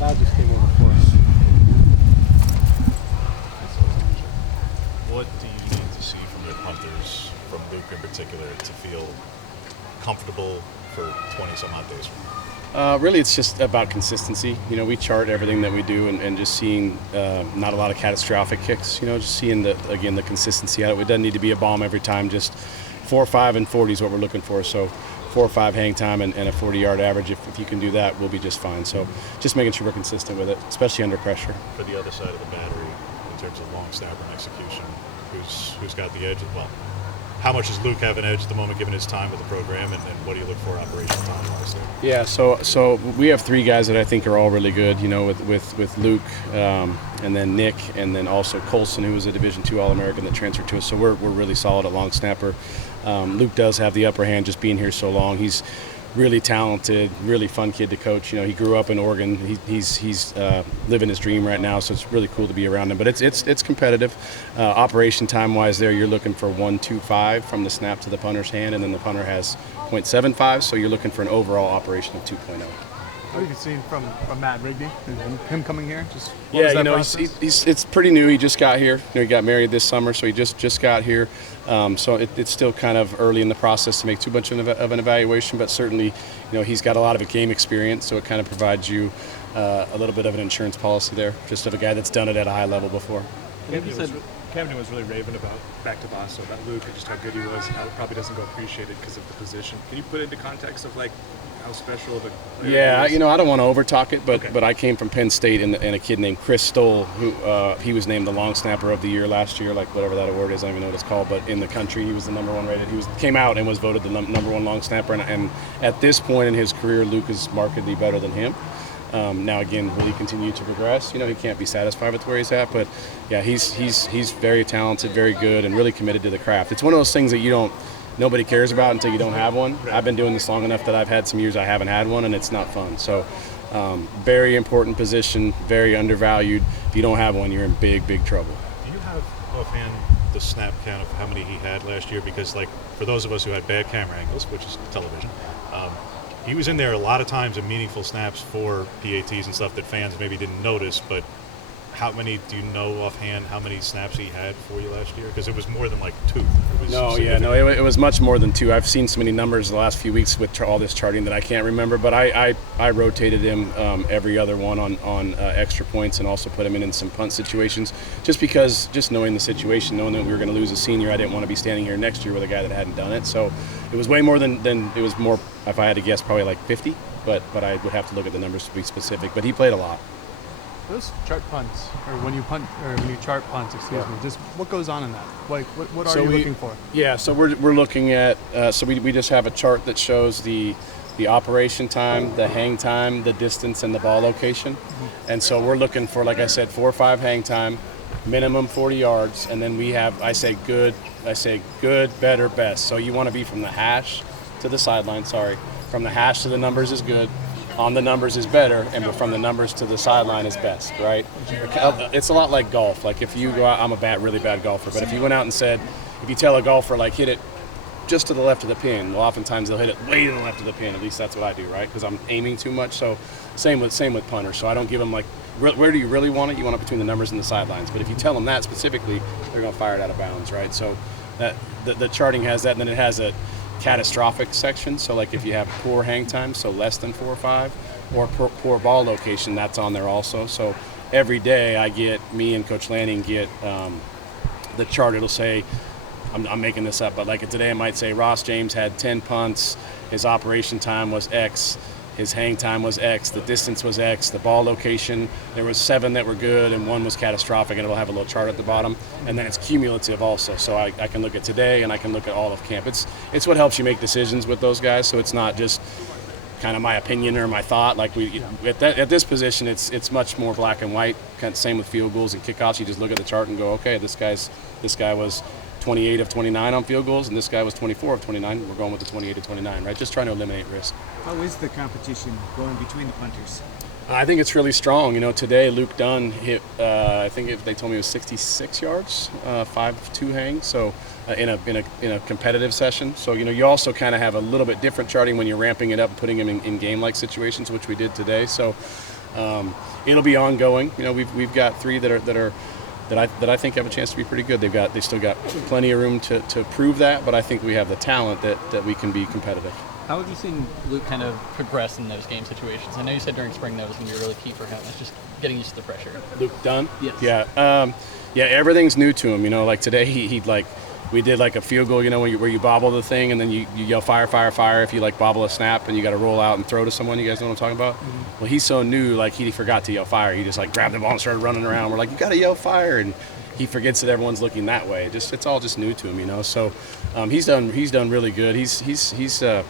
That just came over for us. What do you need to see from your punters, from Luke in particular, to feel comfortable for 20-some-odd days from now? Really, it's just about consistency. We chart everything that we do, and just seeing not a lot of catastrophic kicks. Just seeing the consistency out of it. It doesn't need to be a bomb every time. Just 4, 5, and 40 is what we're looking for. So 4 or 5 hang time and a 40-yard average. If you can do that, we'll be just fine. So just making sure we're consistent with it, especially under pressure. For the other side of the battery, in terms of long snapper and execution, who's got the edge? Well, how much does Luke have an edge at the moment, given his time with the program, and what do you look for operational time, honestly? Yeah, so we have 3 guys that I think are all really good. With Luke, and then Nick, and then also Colson, who was a Division II All-American that transferred to us. So we're really solid at long snapper. Luke does have the upper hand, just being here so long. He's really talented, really fun kid to coach. He grew up in Oregon. He's living his dream right now, so it's really cool to be around him. But it's competitive. Operation time wise, there you're looking for 1.25 from the snap to the punter's hand, and then the punter has 0.75. So you're looking for an overall operation of 2.0. What have you seen from Matt Rigby and him coming here? It's pretty new. He just got here. He got married this summer, so he just got here. So it's still kind of early in the process to make too much of an evaluation, but certainly, he's got a lot of game experience, so it kind of provides you a little bit of an insurance policy there, just of a guy that's done it at a high level before. Kevin was really raving about back to Boston, about Luke and just how good he was, and how it probably doesn't go appreciated because of the position. Can you put it into context of how special of a player he is? I don't want to overtalk it, but Okay. but I came from Penn State, and a kid named Chris Stoll, who he was named the long snapper of the year last year, whatever that award is, I don't even know what it's called, but in the country he was the number 1 rated. Came out and was voted the number 1 long snapper, and at this point in his career, Luke is markedly better than him. Now again, will he continue to progress? He can't be satisfied with where he's at, but yeah, he's very talented, very good, and really committed to the craft. It's one of those things that nobody cares about until you don't have one. I've been doing this long enough that I've had some years I haven't had one, and it's not fun. So very important position, very undervalued. If you don't have one, you're in big trouble. Do you have offhand the snap count of how many he had last year? Because for those of us who had bad camera angles, which is television, he was in there a lot of times in meaningful snaps for PATs and stuff that fans maybe didn't notice, but how many, do you know offhand how many snaps he had for you last year? Because it was more than 2. It was much more than 2. I've seen so many numbers the last few weeks with all this charting that I can't remember, but I rotated him every other one on extra points, and also put him in some punt situations, just knowing the situation, knowing that we were going to lose a senior. I didn't want to be standing here next year with a guy that hadn't done it. So it was way more than it was more, if I had to guess, probably 50, but I would have to look at the numbers to be specific. But he played a lot. Those chart punts, or when you chart punts, just what goes on in that? What are you looking for? Yeah, so we're looking at, we just have a chart that shows the operation time, the hang time, the distance, and the ball location. Mm-hmm. And so we're looking for, like I said, 4 or 5 hang time, minimum 40 yards, and then we have, I say good, better, best. So you want to be from the hash to the sideline, from the hash to the numbers is good. On the numbers is better, and from the numbers to the sideline is best, right? It's a lot like golf. If you go out, I'm a really bad golfer, but if you went out and said, if you tell a golfer, hit it just to the left of the pin, well, oftentimes they'll hit it way to the left of the pin. At least that's what I do, right? Because I'm aiming too much. So same with punters. So I don't give them where do you really want it? You want it between the numbers and the sidelines. But if you tell them that specifically, they're going to fire it out of bounds, right? So that the charting has that, and then it has a catastrophic section. So if you have poor hang time, so less than 4 or 5, or poor ball location, that's on there also. So every day me and Coach Lanning get the chart. It'll say, I'm making this up, but today it might say Ross James had 10 punts, his operation time was X, his hang time was X, the distance was X, the ball location, there was 7 that were good and 1 was catastrophic, and it'll have a little chart at the bottom, and then it's cumulative also. So I can look at today, and I can look at all of camp. It's what helps you make decisions with those guys, so it's not just kind of my opinion or my thought. At this position, it's much more black and white. Kind of same with field goals and kickoffs. You just look at the chart and go, okay, this guy was 28 of 29 on field goals, and this guy was 24 of 29. We're going with the 28 of 29, right? Just trying to eliminate risk. How is the competition going between the punters? I think it's really strong. Today Luke Dunn hit, I think they told me it was 66 yards, 5-2 hang. So in a competitive session. So you also kind of have a little bit different charting when you're ramping it up and putting him in game-like situations, which we did today. So It'll be ongoing. You know, we've got 3 that I think have a chance to be pretty good. They still got plenty of room to prove that, but I think we have the talent that we can be competitive. How have you seen Luke kind of progress in those game situations? I know you said during spring that was going to be really key for him. It's just getting used to the pressure. Luke Dunn? Yes. Yeah. Yeah, everything's new to him. You know, like today he'd like, we did like a field goal, you know, where you bobble the thing and then you yell fire, fire, fire if you like bobble a snap and you got to roll out and throw to someone. You guys know what I'm talking about? Mm-hmm. Well, he's so new, like he forgot to yell fire. He just like grabbed the ball and started running around. We're like, you got to yell fire. And he forgets that everyone's looking that way. It's all just new to him, you know? So he's done really good. He's a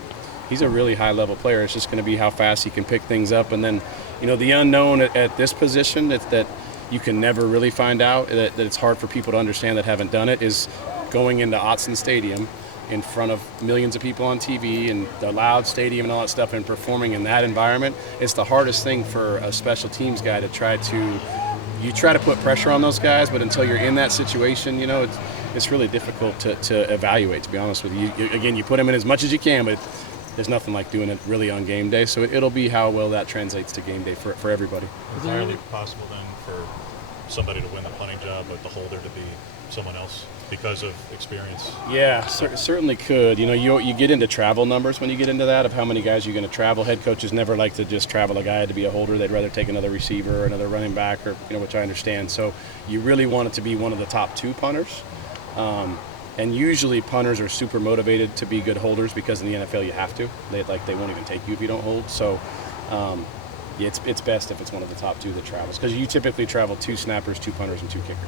really high level player. It's just going to be how fast he can pick things up. And then, you know, the unknown at this position that you can never really find out, that it's hard for people to understand that haven't done it, is going into Autzen Stadium in front of millions of people on TV and the loud stadium and all that stuff and performing in that environment. It's the hardest thing for a special teams guy to try to put pressure on those guys, but until you're in that situation, you know, it's really difficult to evaluate, to be honest with you. Again, you put them in as much as you can, but there's nothing like doing it really on game day. So it'll be how well that translates to game day for everybody. Entirely possible then for somebody to win the punting job, but the holder to be someone else because of experience? Yeah, certainly could. You know, you get into travel numbers when you get into that, of how many guys you're going to travel. Head coaches never like to just travel a guy to be a holder. They'd rather take another receiver or another running back, or, you know, which I understand. So you really want it to be one of the top 2 punters. And usually punters are super motivated to be good holders because in the NFL you have to. They won't even take you if you don't hold. So yeah, it's best if it's one of the top 2 that travels, because you typically travel 2 snappers, 2 punters, and 2 kickers.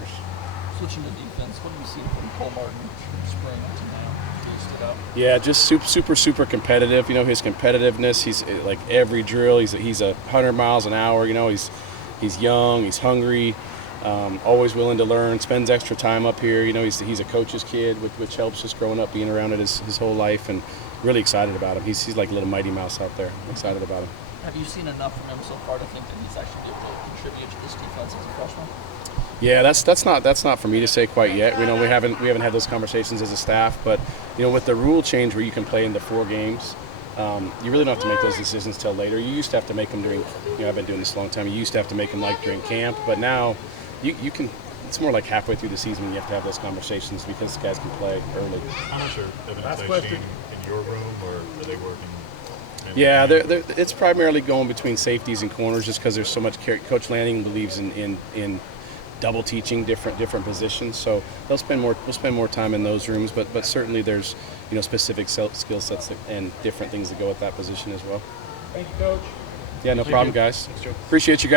Switching to defense, what have you seen from Cole Martin from spring to now? He stood out. Yeah, just super competitive. You know, his competitiveness. He's like every drill. He's 100 miles an hour. You know, he's young. He's hungry. Always willing to learn. Spends extra time up here. You know, he's a coach's kid, which helps just growing up, being around it his whole life, and really excited about him. He's like a little Mighty Mouse out there. I'm excited about him. Have you seen enough from him so far to think that he's actually able to contribute to this defense as a freshman? Yeah, that's not for me to say quite yet. We haven't had those conversations as a staff, but you know, with the rule change where you can play into 4 games, you really don't have to make those decisions till later. You used to have to make them during, you know, I've been doing this a long time. You used to have to make them like during camp, but now you can. It's more like halfway through the season when you have to have those conversations because guys can play early. How much are evidence in your room, or are they working? Yeah, it's primarily going between safeties and corners, just because there's so much. Coach Lanning believes in double teaching different positions, so we'll spend more time in those rooms. But certainly there's, you know, specific skill sets and different things that go with that position as well. Thank you, Coach. Yeah, no problem, guys. Appreciate you guys.